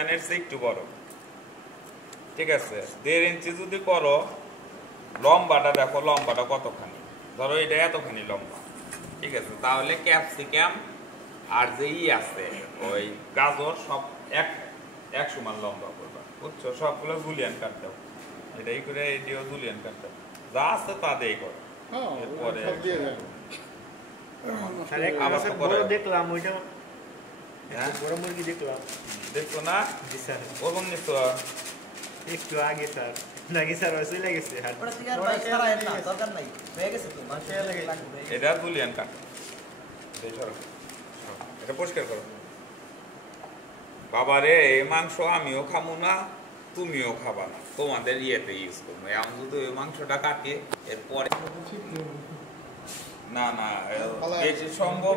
এর চেয়ে একটু বড়, ঠিক আছে। 1.5 ইঞ্চি যদি করো, লম্বাটা দেখো, লম্বাটা কতখানি, ধরো এটা এতখানি লম্বা, ঠিক আছে। তাহলে ক্যাপসিকাম আর যে আছে ওই গাজর সব এক সমান লম্বা করবা, বুঝছো? সবগুলো জুলিয়ান কাট দাও, এটাই করে এটিও জুলিয়ান কাট দাও, যা আছে তা দিয়েই করো। এরপরে দেখলাম ওইটা বড় মুরগি দেখলাম, দেখছো না? ওরকম নিচ্ছ একটু আগে স্যার নাকি স্যার চলে গেছে। এটা জুলিয়ান কাট, এটা পরিষ্কার করো। বাবারে, এই মাংস আমিও খাবো না, তুমিও খাবা না, তোমাদের ইয়েতে ইউজ করবো। আমি যদি ওই মাংসটা কাটি এরপরে না না বেশি সম্ভব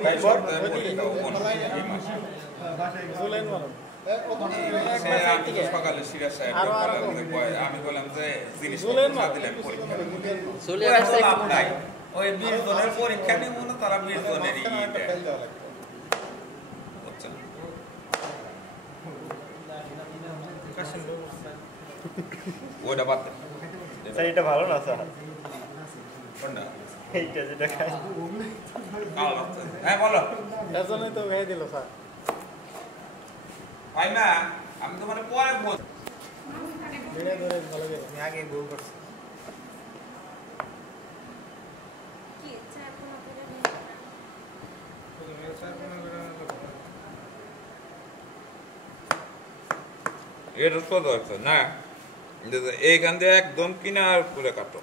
সকালে সিরাজ সাহেব আমি বললাম যে জিনিস দিলেন পরীক্ষা নাই, ওই 20 জনের পরীক্ষা নিব না, তারা 20 জনেরই ওইটা বাদ দেন। এটা ভালো না স্যার, কোনটা? এইটা যেটা খাই। হ্যাঁ বলো। এর জন্যই তো ভেঙে দিল স্যার। ভাই না, আমি তো মানে পরে বল ধরে ধরে ভালো গেছে, আমি আগে গোল করছি। কি চার কোন করে এটা তো দরকার না, এইখান দিয়ে একদম কিনার করে কাটো।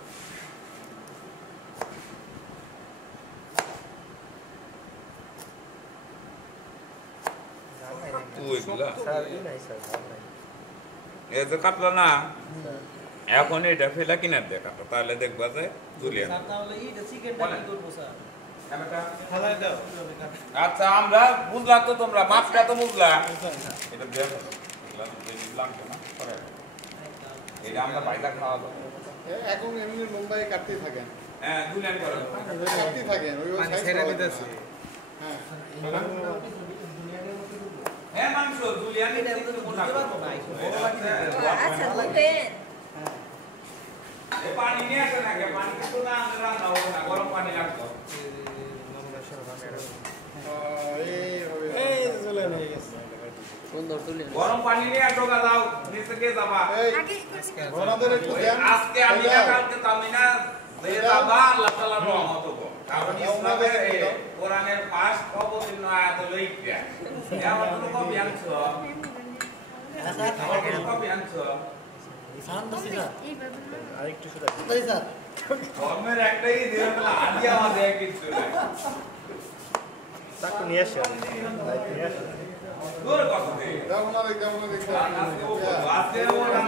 এই যে কাটলো না, এখন এটা ফেলা কিনার দিয়ে কাটো, তাহলে দেখবা যে জুলিয়ান। আচ্ছা আমরা বুঝলাম তো, তোমরা মাপটা তো বুঝলা, এটা এটা আমরা বাইরে খাওয়া দাও এখন এমনি মুম্বাই কাটতেই থাকেন। হ্যাঁ জুলিয়ান করো, কাটতেই থাকেন ওই মানে ছেড়ে দিতেছি। হ্যাঁ হ্যাঁ মাংস জুলিয়ান এটা বুঝতে পারবো না, আচ্ছা বুঝবেন। এই পানি নিয়ে আসো না, কে পানি কিন্তু না আমরা রান্না হবে না, গরম পানি লাগবে। এই চলে হয়ে গেছে সুন্দর তুলে গরম পানি নিয়ে আসো, দাও নিচে কে যাবা আগে ওনাদের একটু দেন। আজকে আমি না কালকে তামি না যে যাবা আল্লাহ তাআলার রহমত হবে। কারণ ইসলামের কোরআনের পাঁচ অবতীর্ণ আয়াত হলো এইটা। আমার তো কপি আনছো, আমার কপি আনছো। আরেকটু শুধু ধর্মের একটাই দিন আদি আমাদের কিছু নাই। চাকু নিয়ে আসো, নিয়ে আসো। দূর কথা দে। দাও ওনাদের দাও ওনাদের আজকে ওরা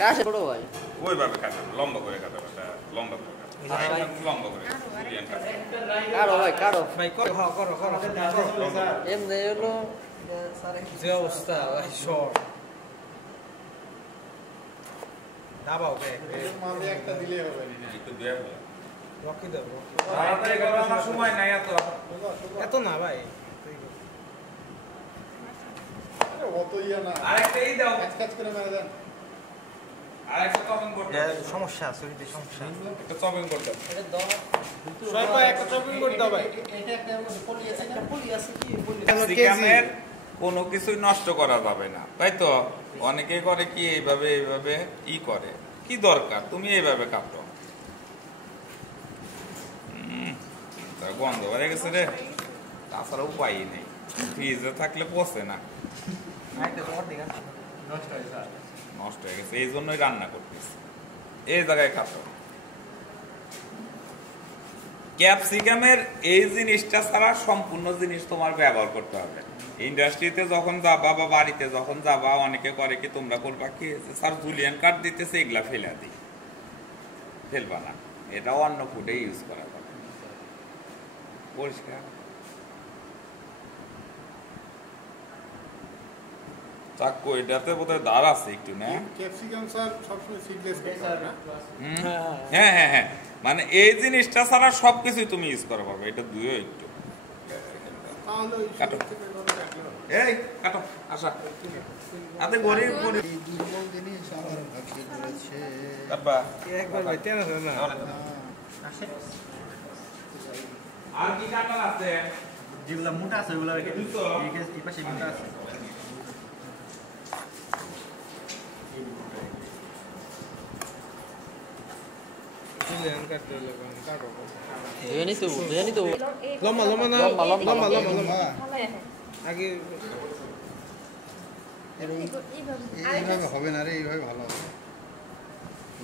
কাছে বড় ভাই ওইভাবে কাটো, লম্বা করে কাটো, লম্বা করে কাটো, লম্বা করে কারো ভাই কারো ভাই করো করো করো এমনি হলো যে অবস্থা ভাই শর্ট দাবাও বে মাঝে একটা দিলে হবে একটু দেয়া হলো। রকি দাও তাড়াতাড়ি করো, আমার সময় নাই এত। এত না ভাই আরে অত ইয়া না, আরেকটাই দাও, কাজ করে মেরে দেন। আরেকটা চপিং করতে দাও। সমস্যা শরীরে সমস্যা একটা চপিং করতে দাও। সবাই ভাই একটা চপিং করে দাও ভাই। এটা একটা পলি আছে, একটা পলি আছে কি পলি ক্যাপসিকামের কোনো কিছুই নষ্ট করা যাবে না, তাই তো? অনেকে করে কি এইভাবে এইভাবে ই করে, কি দরকার তুমি এইভাবে কাটো। তার গন্ধ বেড়ে গেছে রে, তাছাড়া উপায়ই নেই, ফ্রিজে থাকলে পচে না, নষ্ট হয়ে গেছে, এই জন্যই রান্না করতেছি। এই জায়গায় কাটো। ক্যাপসিকামের এই জিনিসটা ছাড়া সম্পূর্ণ জিনিস তোমার ব্যবহার করতে হবে। ইন্ডাস্ট্রিতে যখন যাবা বা বাড়িতে যখন যাবা, অনেকে করে কি তোমরা করবা কি স্যার জুলিয়ান কাঠ দিতেছে, এগুলা ফেলে দিই, ফেলবা না, এটা অন্য ফুডে ইউজ করা যাবে পরিষ্কার। চাকু এটাতে বোধহয় দাঁড় আছে একটু না ক্যাপসিকাম স্যার সবসময় সিডলেস স্যার না হ্যাঁ হ্যাঁ হ্যাঁ মানে এই জিনিসটা ছাড়া সবকিছুই তুমি ইউজ করতে পারবে এটা দুইও একটু তাহলে ওই কাটো। থেকে করে রাখলে হবে। এই কাটো আশা আতে গরিব গরিব এই দুর্বল জিনিস আমার ভাগ্যে ধরেছে কাটবা একবার ভাই তেল আছে না আর কি কাটার আছে যেগুলা মোটা আছে ওগুলা রেখে বুঝছো? এই পাশে মোটা আছে ধুয়ে নিতো লম্বা লম্বা না লম্বা, লম্বা, লম্বা লম্বা লম্বা হ্যাঁ আগে এইভাবে হবে না রে এইভাবে ভালো হবে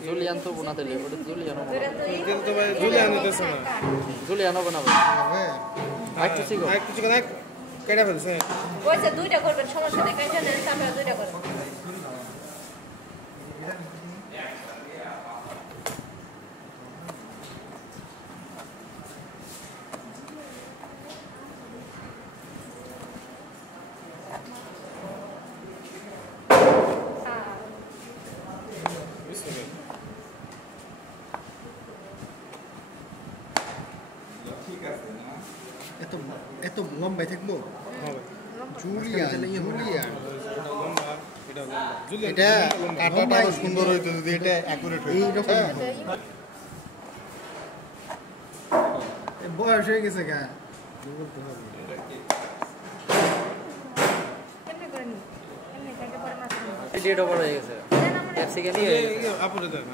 জুলিয়ান তো বোনাতে লে ওটা জুলিয়ান তেল তো ভাই ঝুলে আনতেছে না জুলিয়ান হবে না ভাই হবে একটু শিখো আর কিছু কথা কেটে ফেলছে ওই যে দুইটা করবেন সমস্যা নেই কেন জানেন আপনারা দুইটা করেন ঠিক আছে না এত এত লম্বাই থাকবো হবে জুলিয়ান জুলিয়ান লম্বা এটা লম্বা জুলিয়ান এটা লম্বা কাটাটা আরো সুন্দর হইতো যদি এটা অ্যাকুরেট হইতো এইরকম বয়স হয়ে গেছে গা কেমনে করেন কেমনে কাটে পরে মাছ ডেট ওভার হয়ে গেছে ক্যাপসিকাম নিয়ে আপুরে দেন